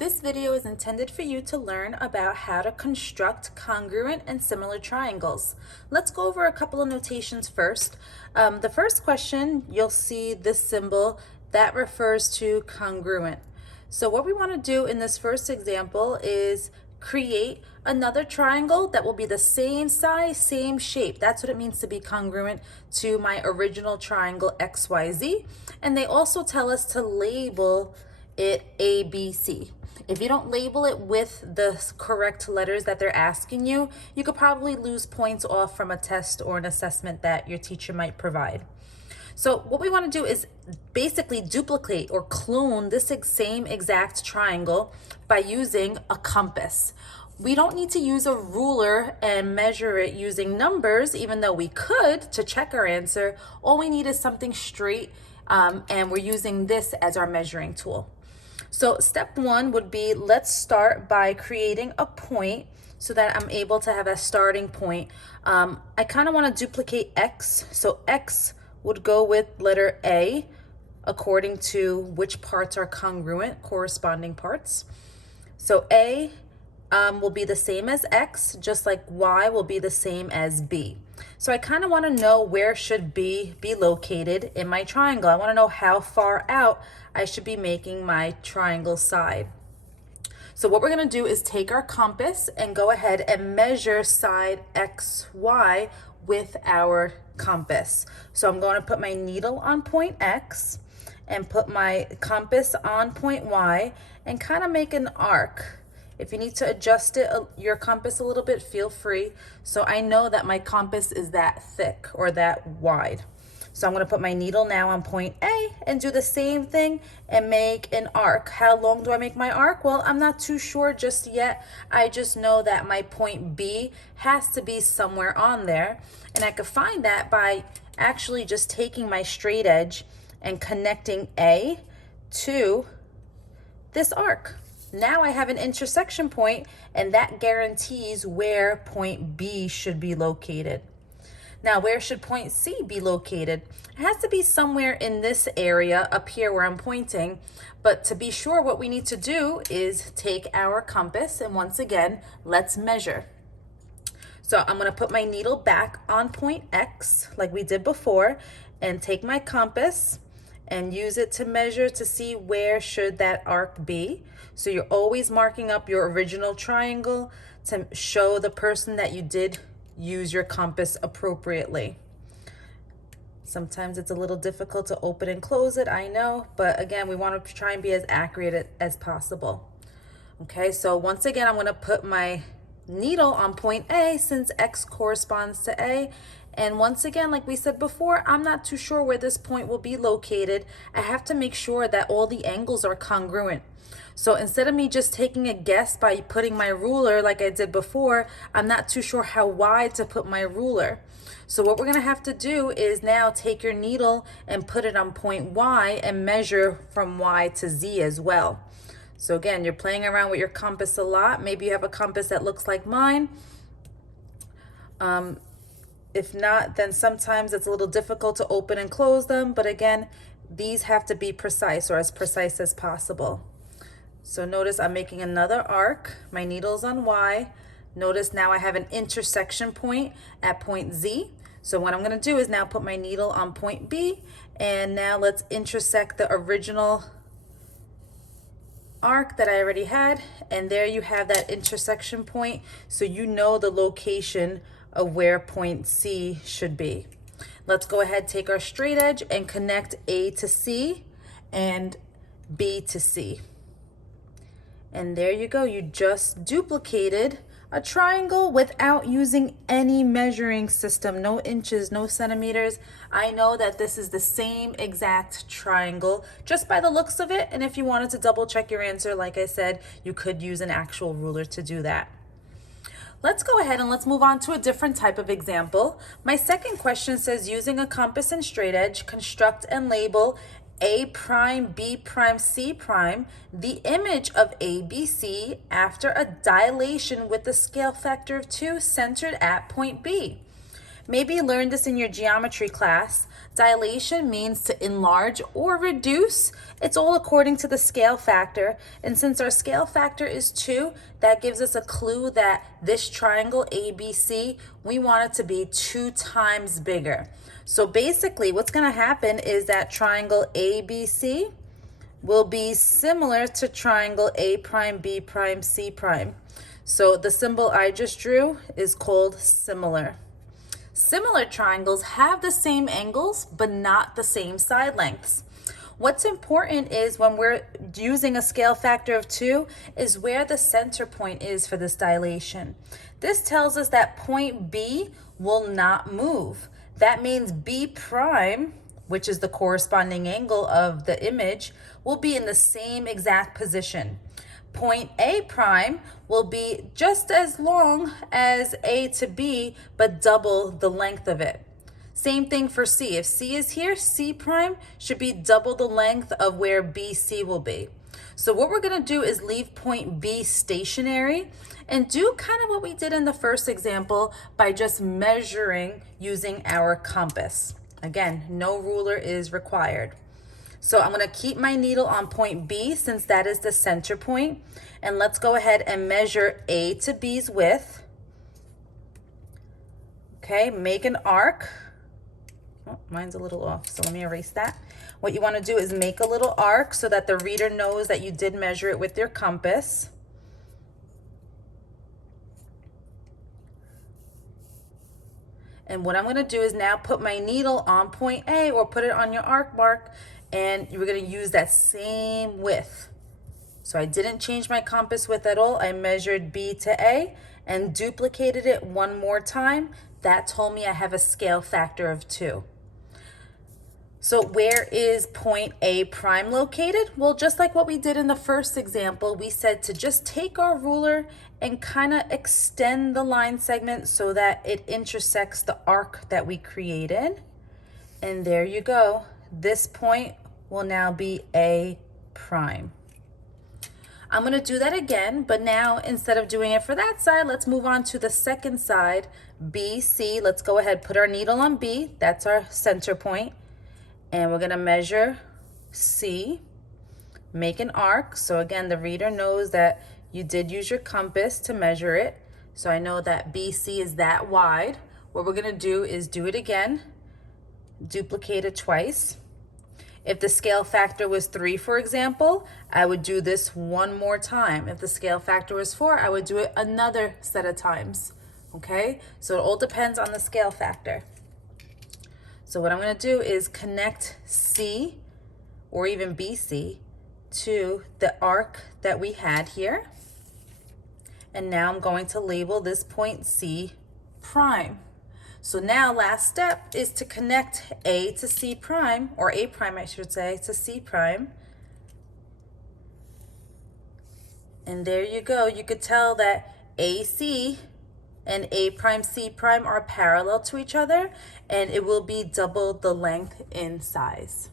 This video is intended for you to learn about how to construct congruent and similar triangles. Let's go over a couple of notations first. The first question, you'll see this symbol that refers to congruent. So what we want to do in this first example is create another triangle that will be the same size, same shape. That's what it means to be congruent to my original triangle XYZ. And they also tell us to label it ABC. If you don't label it with the correct letters that they're asking you, you could probably lose points off from a test or an assessment that your teacher might provide. So what we want to do is basically duplicate or clone this same exact triangle by using a compass. We don't need to use a ruler and measure it using numbers, even though we could to check our answer. All we need is something straight, and we're using this as our measuring tool. So step one would be, let's start by creating a point so that I'm able to have a starting point. I kind of want to duplicate X. So X would go with letter A according to which parts are congruent, corresponding parts. So A will be the same as X, just like Y will be the same as B. So I kind of want to know where should B be located in my triangle. I want to know how far out I should be making my triangle side. So what we're going to do is take our compass and go ahead and measure side XY with our compass. So I'm going to put my needle on point X and put my compass on point Y and kind of make an arc. If you need to adjust your compass a little bit, feel free. So I know that my compass is that thick or that wide. So I'm going to put my needle now on point A and do the same thing and make an arc. How long do I make my arc? Well, I'm not too sure just yet. I just know that my point B has to be somewhere on there. And I could find that by actually just taking my straight edge and connecting A to this arc. Now I have an intersection point, and that guarantees where point B should be located. Now, where should point C be located? It has to be somewhere in this area up here where I'm pointing, but to be sure, what we need to do is take our compass, and once again, let's measure. So I'm going to put my needle back on point X like we did before and take my compass and use it to measure to see where should that arc be. So you're always marking up your original triangle to show the person that you did use your compass appropriately. Sometimes it's a little difficult to open and close it, I know, but again, we want to try and be as accurate as possible. Okay, so once again, I'm going to put my needle on point A since X corresponds to A. And once again, like we said before, I'm not too sure where this point will be located. I have to make sure that all the angles are congruent. So instead of me just taking a guess by putting my ruler like I did before, I'm not too sure how wide to put my ruler. So what we're going to have to do is now take your needle and put it on point Y and measure from Y to Z as well. So again, you're playing around with your compass a lot. Maybe you have a compass that looks like mine. If not, then sometimes it's a little difficult to open and close them. But again, these have to be precise or as precise as possible. So notice I'm making another arc. My needle's on Y. Notice now I have an intersection point at point Z. So what I'm going to do is now put my needle on point B. And now let's intersect the original arc that I already had. And there you have that intersection point. So you know the location of where point C should be. Let's go ahead, take our straight edge and connect A to C and B to C. And there you go. You just duplicated a triangle without using any measuring system. No inches, no centimeters. I know that this is the same exact triangle just by the looks of it. And if you wanted to double check your answer, like I said, you could use an actual ruler to do that. Let's go ahead and let's move on to a different type of example. My second question says, using a compass and straight edge, construct and label A prime, B prime, C prime, the image of ABC after a dilation with a scale factor of 2 centered at point B. Maybe you learned this in your geometry class. Dilation means to enlarge or reduce. It's all according to the scale factor. And since our scale factor is 2, that gives us a clue that this triangle ABC, we want it to be 2 times bigger. So basically what's going to happen is that triangle ABC will be similar to triangle A prime, B prime, C prime. So the symbol I just drew is called similar. Similar triangles have the same angles, but not the same side lengths. What's important is when we're using a scale factor of 2 is where the center point is for this dilation. This tells us that point B will not move. That means B prime, which is the corresponding angle of the image, will be in the same exact position. Point A prime will be just as long as A to B, but double the length of it. Same thing for C. If C is here, C prime should be double the length of where BC will be. So what we're going to do is leave point B stationary and do kind of what we did in the first example by just measuring using our compass. Again, no ruler is required. So I'm going to keep my needle on point B since that is the center point. And let's go ahead and measure A to B's width. Okay, make an arc. Oh, mine's a little off, so let me erase that. What you want to do is make a little arc so that the reader knows that you did measure it with your compass. And what I'm going to do is now put my needle on point A, or put it on your arc mark, and we're going to use that same width. So I didn't change my compass width at all. I measured B to A and duplicated it one more time. That told me I have a scale factor of 2. So where is point A prime located? Well, just like what we did in the first example, we said to just take our ruler and kind of extend the line segment so that it intersects the arc that we created. And there you go. This point will now be A prime. I'm going to do that again, but now instead of doing it for that side, let's move on to the second side, BC. Let's go ahead, put our needle on B. That's our center point. And we're going to measure C, make an arc. So again, the reader knows that you did use your compass to measure it. So I know that BC is that wide. What we're going to do is do it again, duplicate it twice. If the scale factor was 3, for example, I would do this one more time. If the scale factor was 4, I would do it another set of times. Okay, so it all depends on the scale factor. So what I'm going to do is connect C, or even BC, to the arc that we had here. And now I'm going to label this point C prime. So now last step is to connect A to C prime, or A prime I should say, to C prime. And there you go. You could tell that AC and A prime C prime are parallel to each other, and it will be double the length in size.